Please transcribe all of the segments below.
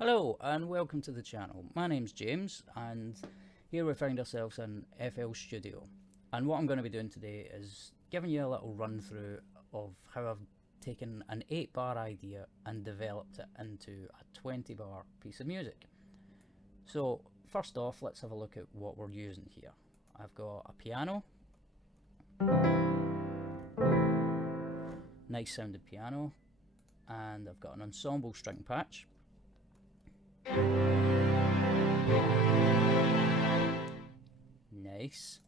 Hello and welcome to the channel. My name's James and here we find ourselves in FL Studio, and what I'm going to be doing today is giving you a little run through of how I've taken an 8-bar idea and developed it into a 20-bar piece of music. So first off, let's have a look at what we're using here. I've got a piano, nice sounding piano, and I've got an ensemble string patch. Nice.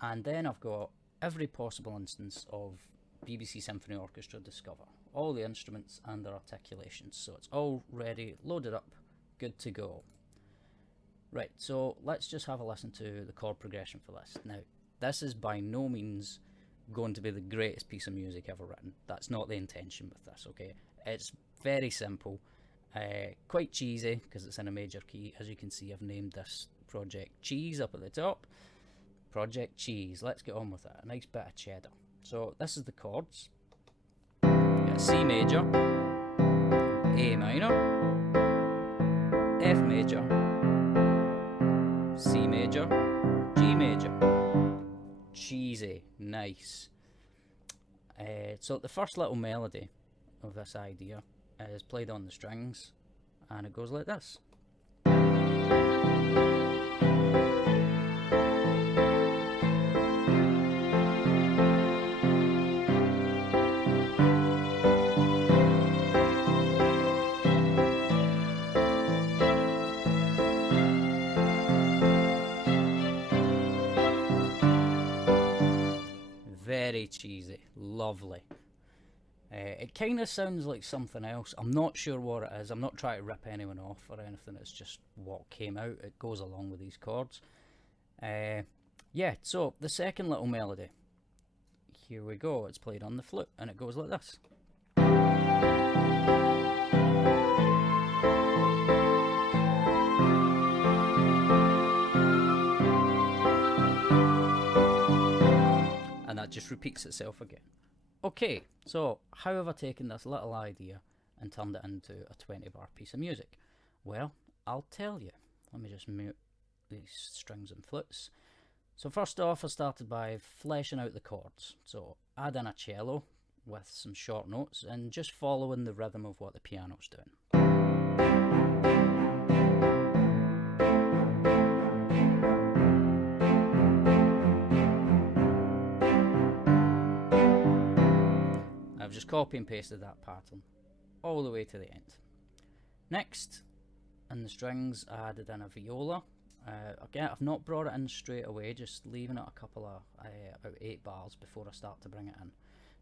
And then I've got every possible instance of BBC Symphony Orchestra Discover, all the instruments and their articulations, so it's all ready, loaded up, good to go. Right, so let's just have a listen to the chord progression for this. Now, this is by no means going to be the greatest piece of music ever written. That's not the intention with this, okay? It's very simple, quite cheesy because it's in a major key. As you can see, I've named this Project Cheese up at the top. Project Cheese. Let's get on with it. A nice bit of cheddar. So this is the chords. You got C major, A minor, F major, C major, G major. Cheesy. Nice. So the first little melody of this idea is played on the strings, and it goes like this. Very cheesy, lovely. It kind of sounds like something else. I'm not sure what it is. I'm not trying to rip anyone off or anything. It's just what came out. It goes along with these chords. Yeah, so the second little melody. Here we go. It's played on the flute and it goes like this. And that just repeats itself again. Okay, so how have I taken this little idea and turned it into a 20-bar piece of music? Well, I'll tell you. Let me just mute these strings and flutes. So first off, I started by fleshing out the chords. So add in a cello with some short notes and just following the rhythm of what the piano's doing. I've just copy and pasted that pattern all the way to the end. Next, in the strings, I added in a viola. Again, I've not brought it in straight away, just leaving it a couple of, about 8 bars before I start to bring it in.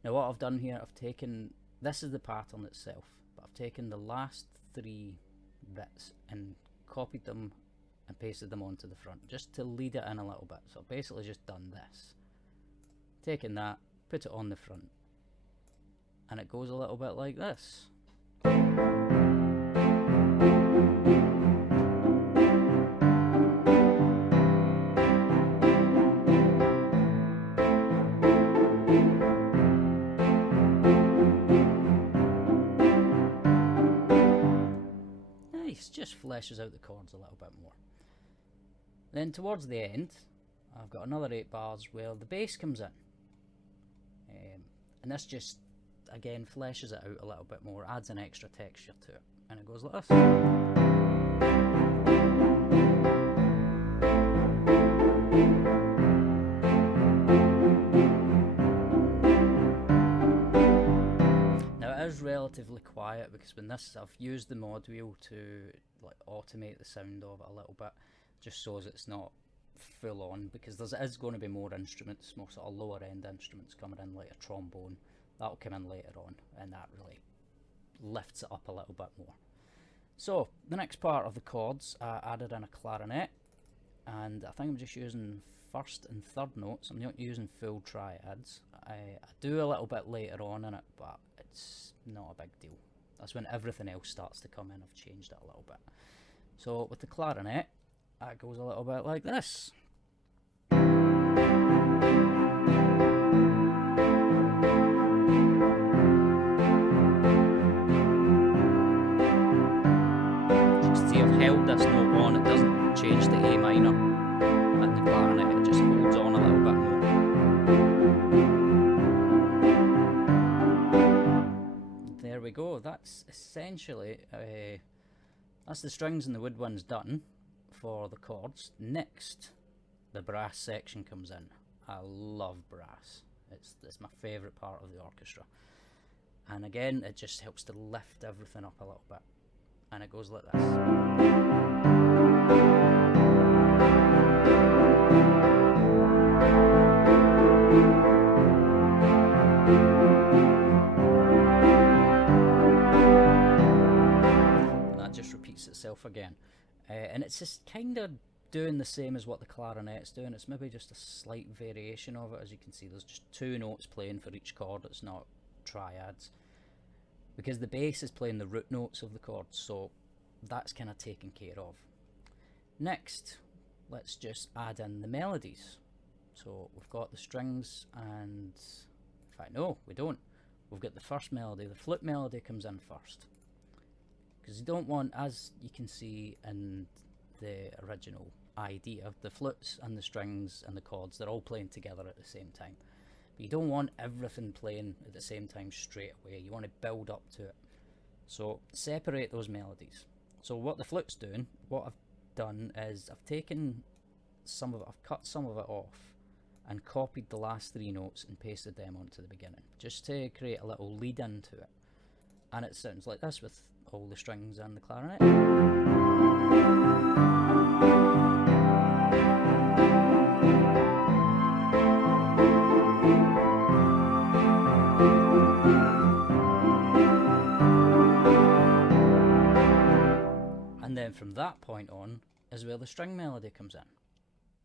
Now what I've done here, I've taken, this is the pattern itself, but I've taken the last 3 bits and copied them and pasted them onto the front, just to lead it in a little bit. So I've basically just done this. Taken that, put it on the front. And it goes a little bit like this. Nice, just fleshes out the chords a little bit more. Then towards the end, I've got another 8 bars where the bass comes in. And this just, again, fleshes it out a little bit more, adds an extra texture to it, and it goes like this. Now it is relatively quiet because when this, I've used the mod wheel to like automate the sound of it a little bit, just so as it's not full on, because there is going to be more instruments, more sort of lower end instruments coming in, like a trombone. That'll come in later on, and that really lifts it up a little bit more. So the next part of the chords, I added in a clarinet, and I think I'm just using first and third notes. I'm not using full triads. I do a little bit later on in it, but it's not a big deal. That's when everything else starts to come in. I've changed it a little bit. So with the clarinet, it goes a little bit like this. hold this note on, it doesn't change to A minor, and the clarinet, it just holds on a little bit more. There we go. That's essentially that's the strings and the woodwinds done for the chords. Next, the brass section comes in. I love brass. It's my favourite part of the orchestra. And again, it just helps to lift everything up a little bit. And it goes like this. And that just repeats itself again. And it's just kind of doing the same as what the clarinet's doing. It's maybe just a slight variation of it. As you can see, there's just 2 notes playing for each chord. It's not triads, because the bass is playing the root notes of the chords, so that's kind of taken care of. Next, let's just add in the melodies. So we've got the strings, and in fact no, we don't. We've got the first melody. The flute melody comes in first, because you don't want, as you can see in the original idea, the flutes and the strings and the chords, they're all playing together at the same time. But you don't want everything playing at the same time straight away. You want to build up to it. So separate those melodies. So what the flute's doing, what I've done is I've taken some of it, I've cut some of it off and copied the last 3 notes and pasted them onto the beginning, just to create a little lead into it. And it sounds like this with all the strings and the clarinet. And then from that point on is where the string melody comes in.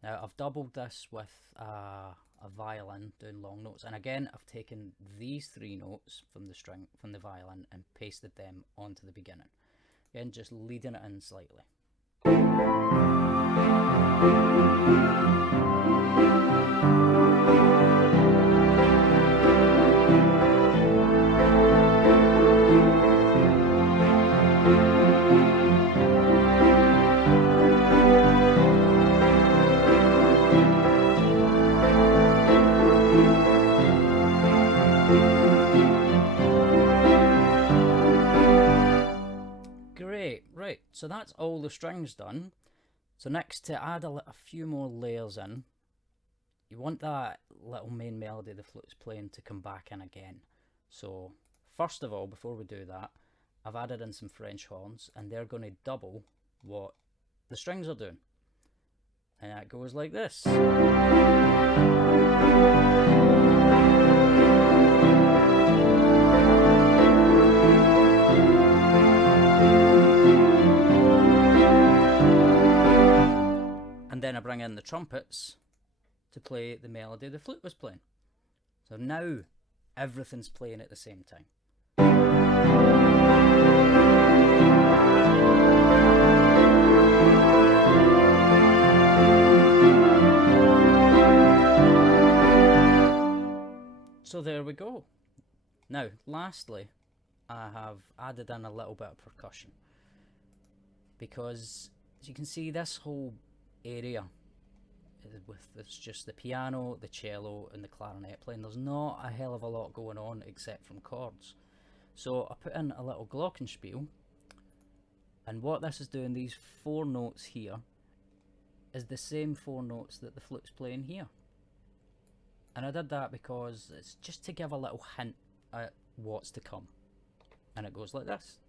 Now I've doubled this with a violin doing long notes, and again I've taken these 3 notes from the violin and pasted them onto the beginning. Again, just leading it in slightly. Great, right, so that's all the strings done. So next, to add a few more layers in, you want that little main melody the flute's playing to come back in again. So first of all, before we do that, I've added in some French horns, and they're going to double what the strings are doing. And that goes like this. And then I bring in the trumpets to play the melody the flute was playing. So now everything's playing at the same time. So there we go. Now, lastly, I have added in a little bit of percussion, because as you can see, this whole area with it's just the piano, the cello and the clarinet playing, there's not a hell of a lot going on except from chords. So I put in a little glockenspiel, and what this is doing, these 4 notes here, is the same 4 notes that the flute's playing here. And I did that because it's just to give a little hint at what's to come. And it goes like this.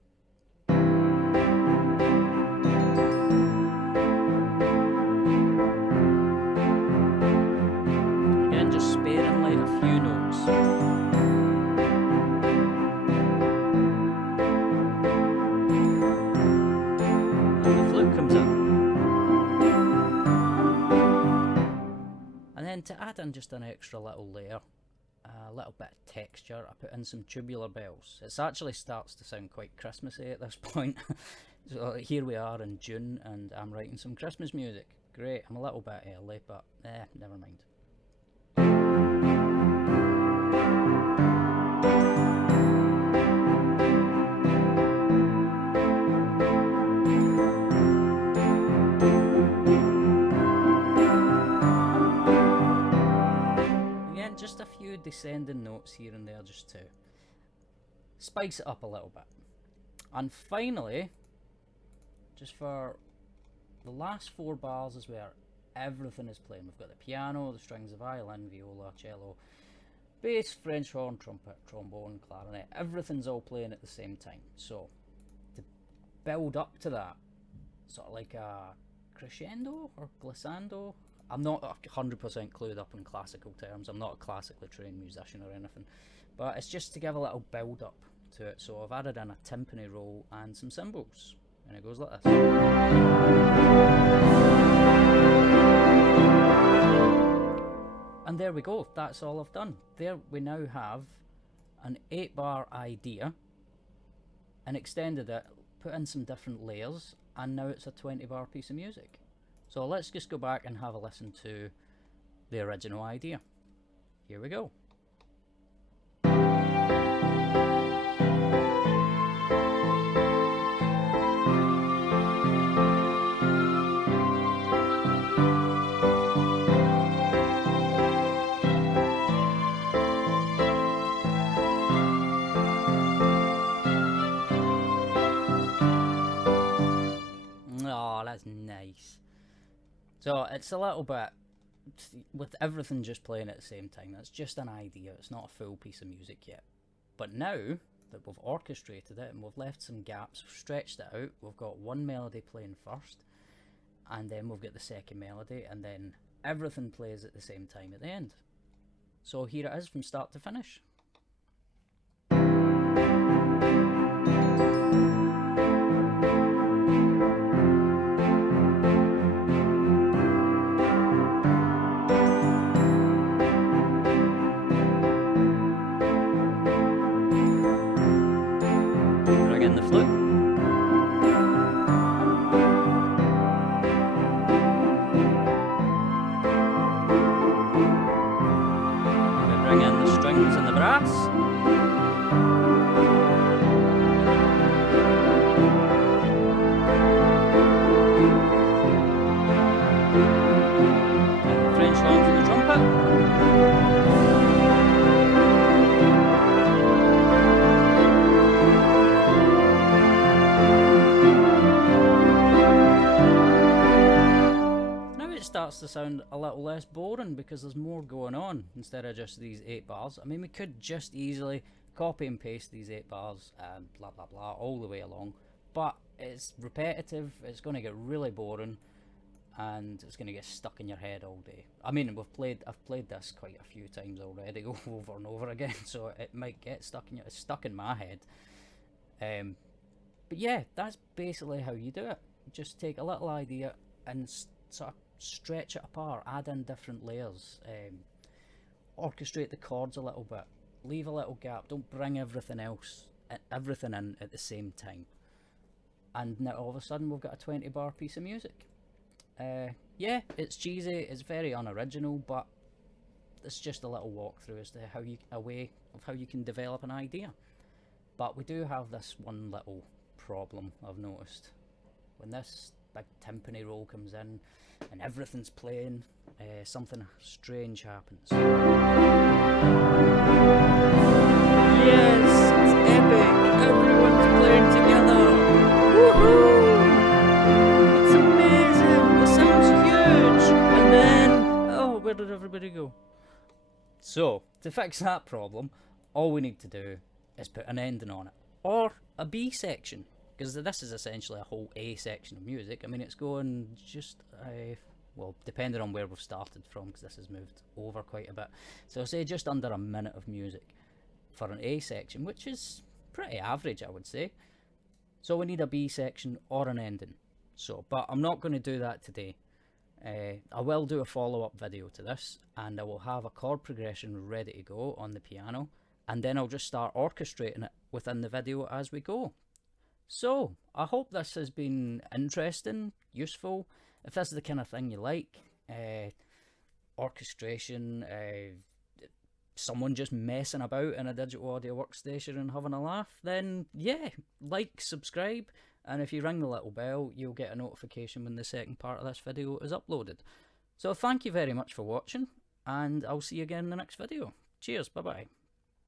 Again, just sparingly a few notes. And the flute comes in. And then to add in just an extra little layer, a little bit of texture, I put in some tubular bells. It actually starts to sound quite Christmassy at this point. So here we are in June and I'm writing some Christmas music. Great, I'm a little bit early, but never mind. descending notes here and there just to spice it up a little bit. And finally, just for the last 4 bars is where everything is playing. We've got the piano, the strings, the violin, viola, cello, bass, French horn, trumpet, trombone, clarinet. Everything's all playing at the same time. So to build up to that, sort of like a crescendo or glissando. I'm not 100% clued up in classical terms. I'm not a classically trained musician or anything, but it's just to give a little build up to it. So I've added in a timpani roll and some cymbals, and it goes like this. And there we go, that's all I've done. There we now have an 8-bar idea and extended it, put in some different layers, and now it's a 20-bar piece of music. So let's just go back and have a listen to the original idea. Here we go. Oh, that's nice. So it's a little bit, with everything just playing at the same time, that's just an idea, it's not a full piece of music yet. But now that we've orchestrated it and we've left some gaps, stretched it out, we've got one melody playing first, and then we've got the second melody, and then everything plays at the same time at the end. So here it is from start to finish. Bring in the flute. We bring in the strings and the brass. And the French horns and the trumpet. Starts to sound a little less boring because there's more going on instead of just these 8 bars. I mean, we could just easily copy and paste these 8 bars and blah blah blah all the way along, but it's repetitive, it's going to get really boring, and it's going to get stuck in your head all day. I mean, I've played this quite a few times already over and over again, so it might get stuck in it's stuck in my head. But yeah, that's basically how you do it. Just take a little idea and sort of stretch it apart, add in different layers, orchestrate the chords a little bit, leave a little gap, don't bring everything in at the same time, and now all of a sudden we've got a 20-bar piece of music. Yeah, it's cheesy, it's very unoriginal, but it's just a little walkthrough as to a way of how you can develop an idea. But we do have this one little problem I've noticed. When this big timpani roll comes in and everything's playing, something strange happens. Yes, it's epic! Everyone's playing together! Woohoo! It's amazing! The sound's huge! And then, oh, where did everybody go? So, to fix that problem, all we need to do is put an ending on it, or a B section. Because this is essentially a whole A section of music. I mean, it's going just, well, depending on where we've started from, because this has moved over quite a bit. So say just under a minute of music for an A section, which is pretty average, I would say. So we need a B section or an ending. So, but I'm not going to do that today. I will do a follow-up video to this, and I will have a chord progression ready to go on the piano, and then I'll just start orchestrating it within the video as we go. So, I hope this has been interesting, useful. If this is the kind of thing you like, orchestration, someone just messing about in a digital audio workstation and having a laugh, then yeah, like, subscribe, and if you ring the little bell, you'll get a notification when the second part of this video is uploaded. So thank you very much for watching, and I'll see you again in the next video. Cheers, bye bye.